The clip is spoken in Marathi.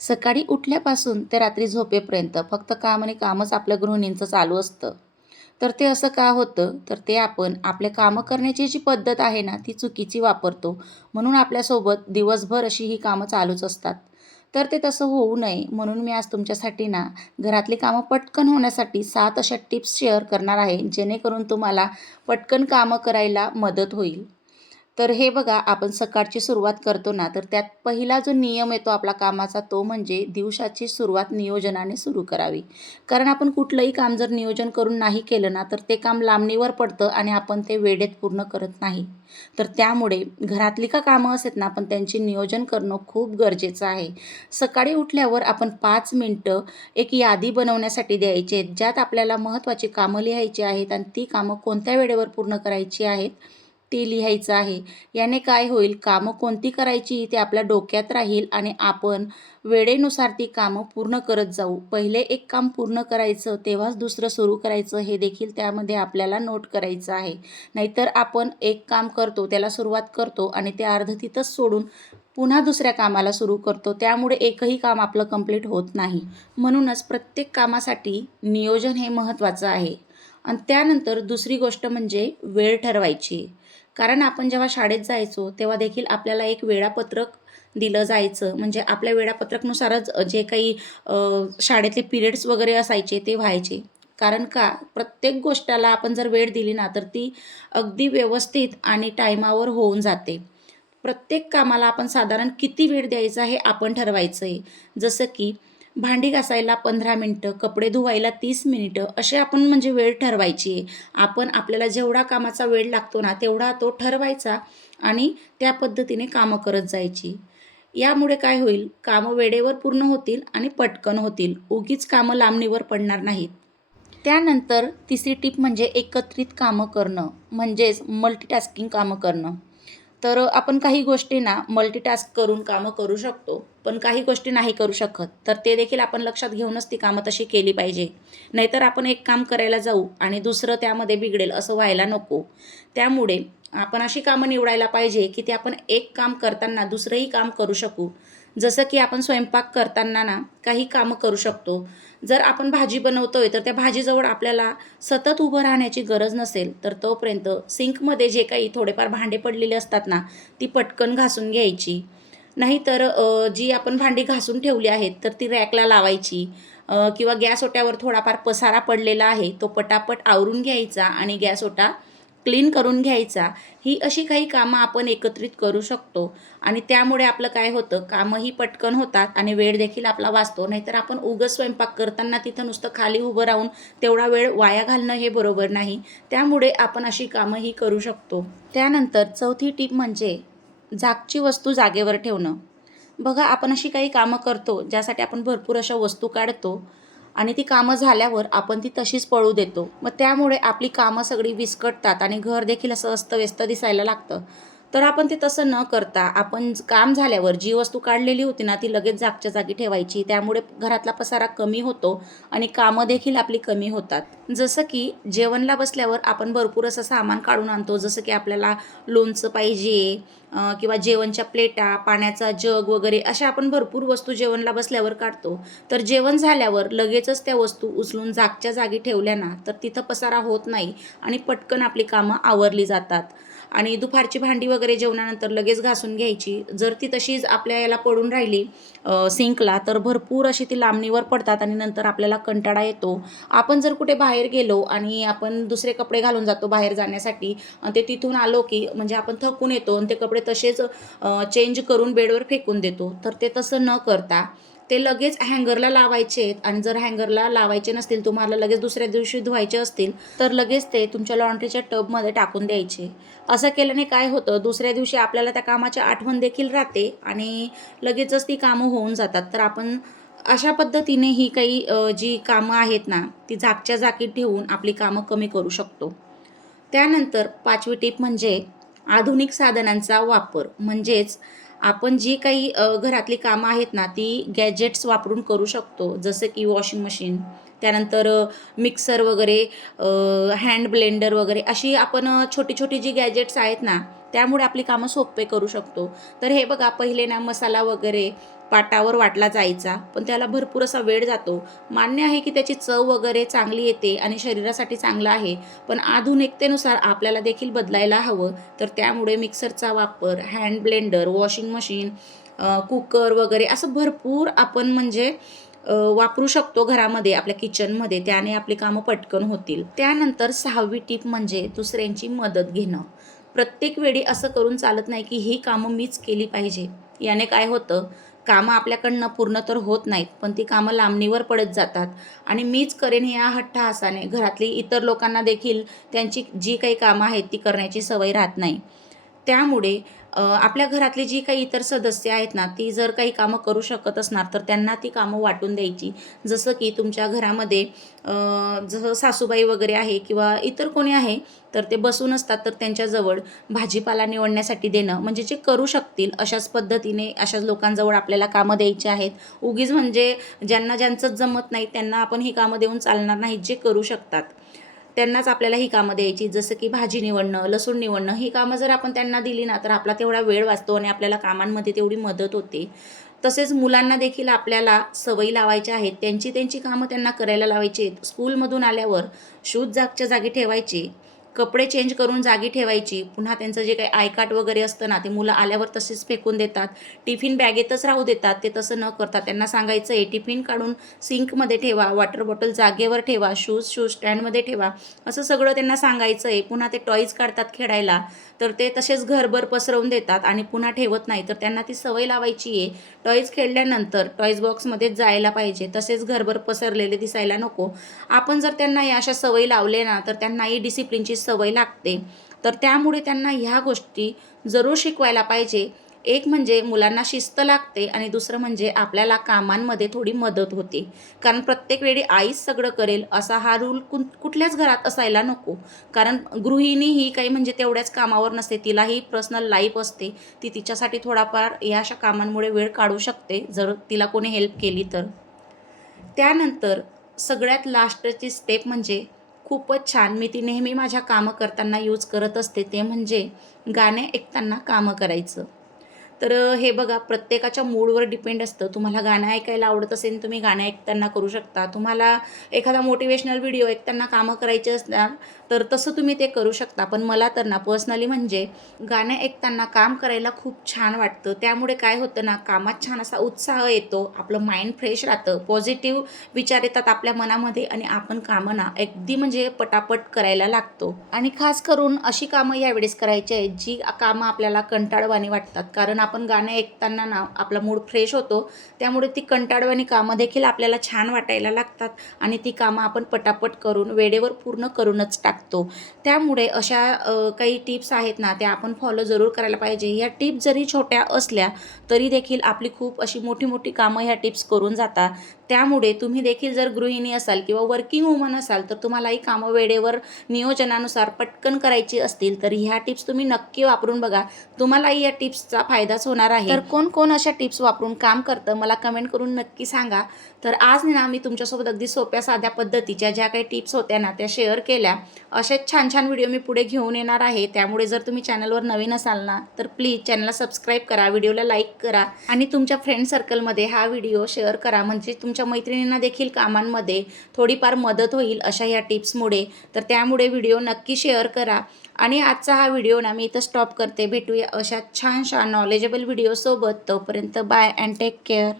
सकाळी उठल्यापासून ते रात्री झोपेपर्यंत फक्त काम आणि कामच आपल्या गृहिणींचं चालू असतं. तर ते असं का होतं? तर ते आपण आपले कामं करण्याची जी पद्धत आहे ना, ती चुकीची वापरतो. म्हणून आपल्यासोबत दिवसभर अशी ही कामं चालूच असतात. तर ते तसं होऊ नये म्हणून मी आज तुमच्यासाठी ना, घरातली कामं पटकन होण्यासाठी 7 अशा टिप्स शेअर करणार आहे, जेणेकरून तुम्हाला पटकन कामं करायला मदत होईल. तर हे बघा, आपण सकाळची सुरुवात करतो ना, तर त्यात पहिला जो नियम येतो आपला कामाचा तो म्हणजे दिवसाची सुरुवात नियोजनाने सुरू करावी. कारण आपण कुठलंही काम जर नियोजन करून नाही केलं ना, तर ते काम लांबणीवर पडतं आणि आपण ते वेळेत पूर्ण करत नाही. तर त्यामुळे घरातली का कामं असेत ना, पण त्यांची नियोजन करणं खूप गरजेचं आहे. सकाळी उठल्यावर आपण 5 मिनिटं एक यादी बनवण्यासाठी द्यायची आहेत, ज्यात आपल्याला महत्त्वाची कामं लिहायची आहेत आणि ती कामं कोणत्या वेळेवर पूर्ण करायची आहेत, ते लिहायचं आहे. याने काय होईल, कामं कोणती करायची ते आपल्या डोक्यात राहील आणि आपण वेळेनुसार ती कामं पूर्ण करत जाऊ. पहिले एक काम पूर्ण करायचं, तेव्हाच दुसरं सुरू करायचं हे देखील त्यामध्ये आपल्याला नोट करायचं आहे. नाहीतर आपण एक काम करतो, त्याला सुरुवात करतो आणि ते अर्धतीतच सोडून पुन्हा दुसऱ्या कामाला सुरू करतो. त्यामुळे एकही काम आपलं कंप्लीट होत नाही. म्हणूनच प्रत्येक कामासाठी नियोजन हे महत्त्वाचं आहे. आणि त्यानंतर दुसरी गोष्ट म्हणजे वेळ ठरवायची. कारण आपण जेव्हा शाळेत जायचो तेव्हा देखील आपल्याला एक वेळापत्रक दिलं जायचं. म्हणजे आपल्या वेळापत्रकनुसारच जे काही शाळेतले पिरियड्स वगैरे असायचे ते व्हायचे. कारण का प्रत्येक गोष्टीला आपण जर वेळ दिली ना, तर ती अगदी व्यवस्थित आणि टाईमावर होऊन जाते. प्रत्येक कामाला आपण साधारण किती वेळ द्यायचा हे आपण ठरवायचं आहे. जसं की भांडी घासायला 15 मिनिटं, कपडे धुवायला 30 मिनिटं असे आपण म्हणजे वेळ ठरवायची आहे. आपण आपल्याला जेवढा कामाचा वेळ लागतो ना, तेवढा तो ठरवायचा आणि त्या पद्धतीने कामं करत जायची. यामुळे काय होईल, कामं वेळेवर पूर्ण होतील आणि पटकन होतील. उगीच कामं लांबणीवर पडणार नाहीत. त्यानंतर तिसरी टिप म्हणजे एकत्रित कामं करणं, म्हणजेच मल्टीटास्किंग कामं करणं. तर आपण काही गोष्टी ना मल्टीटास्क करून कामं करू शकतो, पण काही गोष्टी नाही करू शकत. तर ते देखील आपण लक्षात घेऊनच ती कामं तशी केली पाहिजे. नाहीतर आपण एक काम करायला जाऊ आणि दुसरं त्यामध्ये बिघडेल असं व्हायला नको. त्यामुळे आपण अशी कामं निवडायला पाहिजे, की ते आपण एक काम करताना दुसरंही काम करू शकू. जसं की आपण स्वयंपाक करताना ना काही कामं करू शकतो. जर आपण भाजी बनवतोय, तर त्या भाजीजवळ आपल्याला सतत उभं राहण्याची गरज नसेल, तर तोपर्यंत सिंकमध्ये जे काही थोडेफार भांडे पडलेले असतात ना, ती पटकन घासून घ्यायची. नाहीतर जी आपण भांडी घासून ठेवली आहेत, तर ती रॅकला लावायची. किंवा गॅस ओट्यावर थोडाफार पसारा पडलेला आहे, तो पटापट आवरून घ्यायचा आणि गॅस ओटा क्लीन करून घ्यायचा. ही अशी काही कामं आपण एकत्रित करू शकतो आणि त्यामुळे आपलं काय होतं, कामंही पटकन होतात आणि वेळ देखील आपला वाचतो. नाहीतर आपण उगाच स्वयंपाक करताना तिथं नुसतं खाली उभं राहून तेवढा वेळ वाया घालणं हे बरोबर नाही. त्यामुळे आपण अशी कामंही करू शकतो. त्यानंतर चौथी टिप म्हणजे जागची वस्तू जागेवर ठेवणं. बघा, आपण अशी काही कामं करतो, ज्यासाठी आपण भरपूर अशा वस्तू काढतो आणि ती कामं झाल्यावर आपण ती तशीच पळू देतो. मग त्यामुळे आपली कामं सगळी विस्कटतात आणि घर देखील असं अस्तव्यस्त दिसायला लागतं. तर आपण ते तसं न करता आपण काम झाल्यावर जी वस्तू काढलेली होती ना, ती लगेच जागच्या जागी ठेवायची. त्यामुळे घरातला पसारा कमी होतो आणि कामं देखील आपली कमी होतात. जसं की जेवणाला बसल्यावर आपण भरपूर असं सामान काढून आणतो. जसं की आपल्याला लोणचं पाहिजे, किंवा जेवणच्या प्लेटा, पाण्याचा जग वगैरे अशा आपण भरपूर वस्तू जेवणाला बसल्यावर काढतो. तर जेवण झाल्यावर लगेचच त्या वस्तू उचलून जागच्या जागी ठेवल्या ना, तर तिथं पसारा होत नाही आणि पटकन आपली कामं आवरली जातात. आणि दुपारची भांडी वगैरे जेवणानंतर लगेच घासून घ्यायची. जर ती तशीच आपल्या याला पडून राहिली सिंकला, तर भरपूर अशी ती लांबणीवर पडतात आणि नंतर आपल्याला कंटाळा येतो. आपण जर कुठे बाहेर गेलो आणि आपण दुसरे कपडे घालून जातो बाहेर जाण्यासाठी आणि ते तिथून आलो की म्हणजे आपण थकून येतो आणि ते कपडे तसेच चेंज करून बेडवर फेकून देतो. तर ते तसं न करता ते लगेच हँगरला लावायचे आहेत आणि जर हँगरला लावायचे नसतील, तुम्हाला लगेच दुसऱ्या दिवशी धुवायचे असतील, तर लगेच ते तुमच्या लॉन्ड्रीच्या टबमध्ये टाकून द्यायचे. असं केल्याने काय होतं, दुसऱ्या दिवशी आपल्याला त्या कामाची आठवण देखील राहते आणि लगेचच ती कामं होऊन जातात. तर आपण अशा पद्धतीने ही काही जी कामं आहेत ना, ती जागच्या जागी ठेवून आपली कामं कमी करू शकतो. त्यानंतर 5वी टिप म्हणजे आधुनिक साधनांचा वापर. म्हणजेच आपण जी काही घरातली कामं आहेत ना, ती गॅजेट्स वापरून करू शकतो. जसं की वॉशिंग मशीन, त्यानंतर मिक्सर वगैरे, हँड ब्लेंडर वगैरे अशी आपण छोटी-छोटी जी गॅजेट्स आहेत ना, त्यामुळे आपली कामं सोपे करू शकतो. तर हे बघा, पहिले ना मसाला वगैरे पाटावर वाटला जायचा, पण त्याला भरपूर असा वेळ जातो. मान्य आहे की त्याची चव वगैरे चांगली येते आणि शरीरासाठी चांगलं आहे, पण आधुनिकतेनुसार आपल्याला देखील बदलायला हवं. तर त्यामुळे मिक्सरचा वापर, hand blender, washing machine, cooker वगैरे असं भरपूर आपण म्हणजे वापरू शकतो घरामध्ये, आपल्या किचनमध्ये. त्याने आपली कामं पटकन होतील. त्यानंतर 6वी टीप म्हणजे दुसऱ्यांची मदत घेणं. प्रत्येक वेळी असं करून चालत नाही की ही कामं मीच केली पाहिजे. याने काय होतं, कामं आपल्याकडनं पूर्ण तर होत नाहीत, पण ती कामं लांबणीवर पडत जातात आणि मीच करेन या हट्टहासाने घरातली इतर लोकांना देखील त्यांची जी काही कामं आहेत ती करण्याची सवय राहत नाही. त्यामुळे आपल्या घरातली जी काही इतर सदस्य आहेत ना, ती जर काही कामं करू शकत असणार, तर त्यांना ती कामं वाटून द्यायची. जसं की तुमच्या घरामध्ये जसं सासूबाई वगैरे आहे किंवा इतर कोणी आहे, तर ते बसून असतात, तर त्यांच्याजवळ भाजीपाला निवडण्यासाठी देणं, म्हणजे जे करू शकतील अशाच पद्धतीने अशाच लोकांजवळ आपल्याला कामं द्यायची आहेत. उगीच म्हणजे ज्यांचंच जमत नाही त्यांना आपण ही कामं देऊन चालणार नाहीत. जे करू शकतात त्यांनाच आपल्याला ही कामं द्यायची. जसं की भाजी निवडणं, लसूण निवडणं, ही कामं जर आपण त्यांना दिली ना, तर आपला तेवढा वेळ वाचतो आणि आपल्याला कामांमध्ये तेवढी मदत होते. तसेच मुलांना देखील आपल्याला सवयी लावायच्या आहेत. त्यांची कामं त्यांना करायला लावायची आहेत. स्कूलमधून आल्यावर शूज जागच्या जागी ठेवायचे, कपडे चेंज करून जागी ठेवायची. पुन्हा त्यांचं जे काही आय कार्ड वगैरे असतं ना, ते मुलं आल्यावर तसेच फेकून देतात. टिफिन बॅगेतच राहू देतात. ते तसं न करता त्यांना सांगायचं आहे, टिफिन काढून सिंकमध्ये ठेवा, वॉटर बॉटल जागेवर ठेवा, शूज स्टँडमध्ये ठेवा. असं सगळं त्यांना सांगायचं आहे. पुन्हा ते टॉयज काढतात खेळायला, तर ते तसेच घरभर पसरवून देतात आणि पुन्हा ठेवत नाही. तर त्यांना ती सवय लावायची आहे. टॉयज खेळल्यानंतर टॉयज बॉक्समध्येच जायला पाहिजे. तसेच घरभर पसरलेले दिसायला नको. आपण जर त्यांना या अशा सवयी लावल्या ना, तर त्यांनाही डिसिप्लिनची सवय लागते. तर त्यामुळे त्यांना ह्या गोष्टी जरूर शिकवायला पाहिजे. एक म्हणजे मुलांना शिस्त लागते आणि दुसरं म्हणजे आपल्याला कामांमध्ये थोडी मदत होते. कारण प्रत्येक वेळी आईच सगळं करेल असा हा रूल कुठल्याच घरात असायला नको. कारण गृहिणी ही काही म्हणजे तेवढ्याच कामावर नसते. तिलाही पर्सनल लाईफ असते. ती तिच्यासाठी थोडाफार या अशा कामांमुळे वेळ काढू शकते, जर तिला कोणी हेल्प केली तर. त्यानंतर सगळ्यात लास्टची स्टेप म्हणजे खूपच छान, मी ती नेहमी माझ्या कामं करताना यूज करत असते, ते म्हणजे गाणे ऐकताना कामं करायचं. तर हे बघा, प्रत्येकाच्या मूडवर डिपेंड असतं. तुम्हाला गाणं ऐकायला आवडत असेल, तुम्ही गाणं ऐकताना करू शकता. तुम्हाला एखादा मोटिव्हेशनल व्हिडिओ ऐकताना कामं करायची असणार, तर तसं तुम्ही ते करू शकता. पण मला तर ना पर्सनली म्हणजे गाणं ऐकताना काम करायला खूप छान वाटतं. त्यामुळे काय होतं ना, कामात छान असा उत्साह येतो, आपलं माइंड फ्रेश राहतं, पॉझिटिव्ह विचार येतात आपल्या मनामध्ये आणि आपण कामं ना अगदी म्हणजे पटापट करायला लागतो. आणि खास करून अशी कामं यावेळेस करायची आहेत, जी कामं आपल्याला कंटाळवाणी वाटतात. कारण आपण गाणं ऐकताना ना आपला मूड फ्रेश होतो. त्यामुळे ती कंटाळवाणी कामं देखील आपल्याला छान वाटायला लागतात आणि ती कामं आपण पटापट करून वेळेवर पूर्ण करूनच टाकतो. त्यामुळे अशा काही टिप्स आहेत ना, त्या आपण फॉलो जरूर करायला पाहिजे. या टिप्स जरी छोट्या असल्या तरी देखील आपली खूप अशी मोठी मोठी कामं ह्या टिप्स करून जातात. त्यामुळे तुम्ही देखील जर गृहिणी असाल किंवा वर्किंग वुमन असाल, तर तुम्हालाही कामं वेळेवर नियोजनानुसार पटकन करायची असतील, तर ह्या टिप्स तुम्ही नक्की वापरून बघा. तुम्हालाही या टिप्सचा फायदाच होणार आहे. तर कोण कोण अशा टिप्स वापरून काम करतं, मला कमेंट करून नक्की सांगा. तर आज ना मी तुमच्यासोबत अगदी सोप्या साध्या पद्धतीच्या ज्या काही टिप्स होत्या ना, त्या शेअर केल्या. असेच छान छान व्हिडिओ मी पुढे घेऊन येणार आहे. त्यामुळे जर तुम्ही चॅनलवर नवीन असाल ना, तर प्लीज चॅनलला सबस्क्राईब करा, व्हिडिओला लाईक करा आणि तुमच्या फ्रेंड सर्कलमध्ये हा व्हिडिओ शेअर करा. म्हणजे तुमच्या मैत्रिणींना देखील कामांमध्ये थोडीफार मदत होईल अशा या टिप्समुळे. तर त्यामुळे व्हिडिओ नक्की शेअर करा. आणि आजचा हा व्हिडिओ ना मी इथं स्टॉप करते. भेटूया अशा छान छान नॉलेजेबल व्हिडिओसोबत. तोपर्यंत बाय अँड टेक केअर.